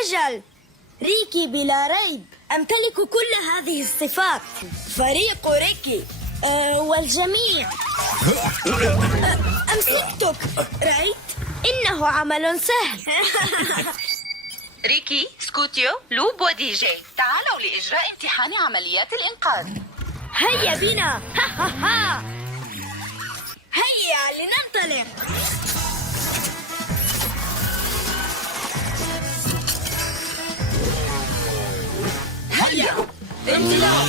أجل، ريكي بلا ريب أمتلك كل هذه الصفات. فريق ريكي والجميع. أمسكتك، رأيت؟ إنه عمل سهل. ريكي، سكوتيو، لوب ودي جي، تعالوا لإجراء امتحان عمليات الإنقاذ. هيا بنا. هيا لننطلق. هيا انطلاق.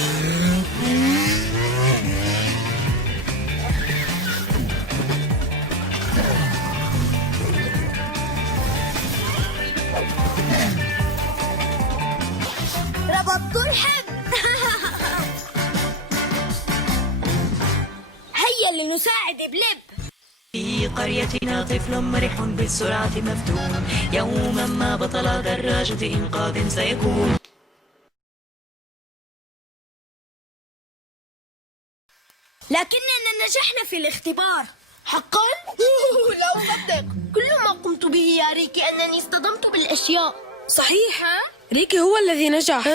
ربطت الحبل. هيا لنساعد بلب. في قريتنا طفل مرح بالسرعة مفتون، يوما ما بطل دراجة إنقاذ سيكون. لكننا نجحنا في الاختبار. حقا؟ لا أصدق. كل ما قمت به يا ريكي أنني اصطدمت بالأشياء. صحيح. ريكي هو الذي نجح.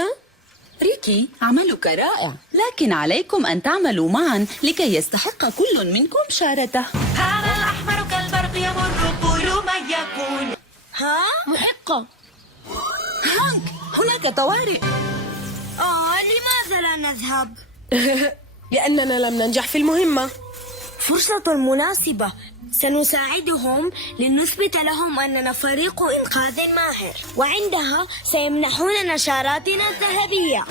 ريكي، عملك رائع، لكن عليكم أن تعملوا معا لكي يستحق كل منكم شارته. هذا الأحمر كالبرق يمر، قولوا من يكون. محقة. هانك، هناك طوارئ. لماذا لا نذهب؟ لأننا لم ننجح في المهمة. فرصة مناسبة. سنساعدهم لنثبت لهم أننا فريق إنقاذ ماهر، وعندها سيمنحوننا شاراتنا الذهبية.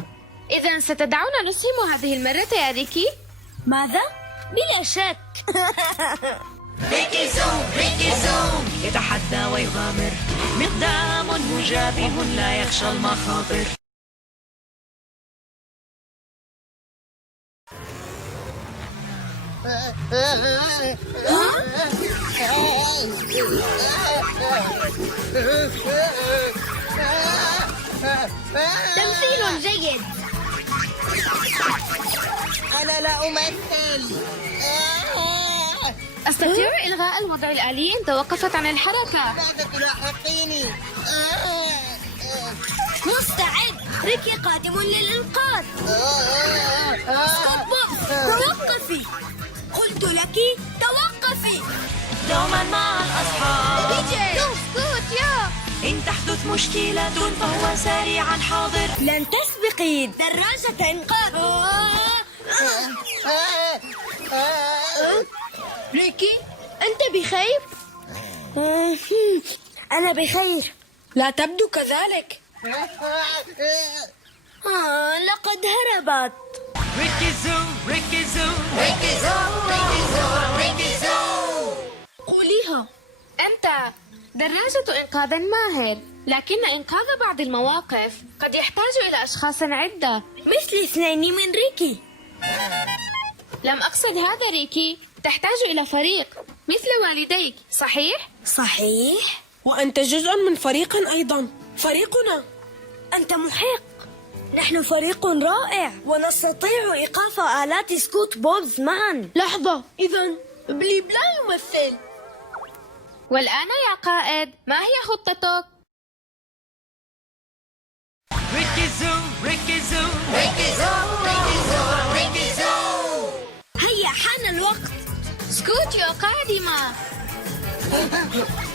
إذا ستدعونا نسهم هذه المرة يا ريكي؟ ماذا؟ بلا شك. ريكي زوم، ريكي زوم، يتحدى ويغامر، مقدام مجابه لا يخشى المخاطر. تمثيل جيد. أنا لا أمثل. أستطيع إلغاء الوضع الآلي إن توقفت عن الحركة. ماذا تلاحقيني؟ مستعد. ريكي قادم للإنقاذ. توقفي. قلت لك توقفي. دوما مع الأصحاب. اسكت يا. إن تحدث مشكلة فهو سريعا حاضر. لن تسبقي دراجة إنقاذ. ريكي، أنت بخير؟ أنا بخير. لا تبدو كذلك. لقد هربت. ريكي زوم، ريكي زوم، ريكي زوم، ريكي زوم، ريكي زوم. قوليها. أنت دراجة إنقاذ ماهر، لكن إنقاذ بعض المواقف قد يحتاج إلى أشخاص عدة. مثل 2 من ريكي. لم أقصد هذا ريكي، تحتاج إلى فريق مثل والديك، صحيح؟ صحيح. وأنت جزء من فريق أيضا، فريقنا. أنت محق. نحن فريق رائع ونستطيع إيقاف آلات سكوت بوبز معا. لحظة، إذا بليب لا يمثل. والآن يا قائد، ما هي خطتك؟ ريكي زوم، ريكي زوم، ريكي زوم، ريكي زوم، ريكي زوم. هيا حان الوقت. سكوتيو قادمة.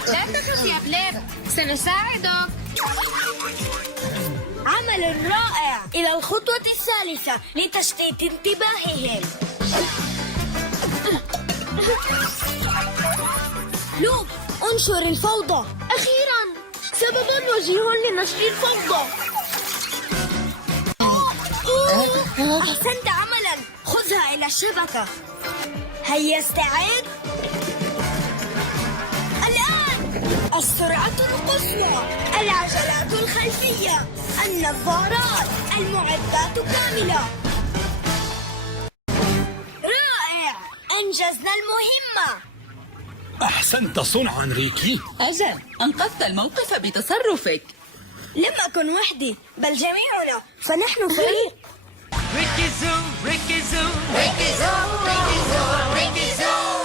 لا تخف يا بليب، سنساعدك. عمل رائع. إلى الخطوة الثالثة لتشتيت انتباههم. لوب، انشر الفوضى. أخيرا سبب وجيه لنشر الفوضى. أحسنت عملا. خذها إلى الشبكة. هيا استعد. الآن السرعة القصوى، العجلات الخلفية، النظارات، المعدات كاملة. رائع. أنجزنا المهمة. أحسنت صنعا ريكي. أجل، أنقذت الموقف بتصرفك. لم أكن وحدي، بل جميعنا، فنحن فريق. ريكي زوم، ريكي زوم، ريكي زوم، ريكي زوم، ريكي زوم.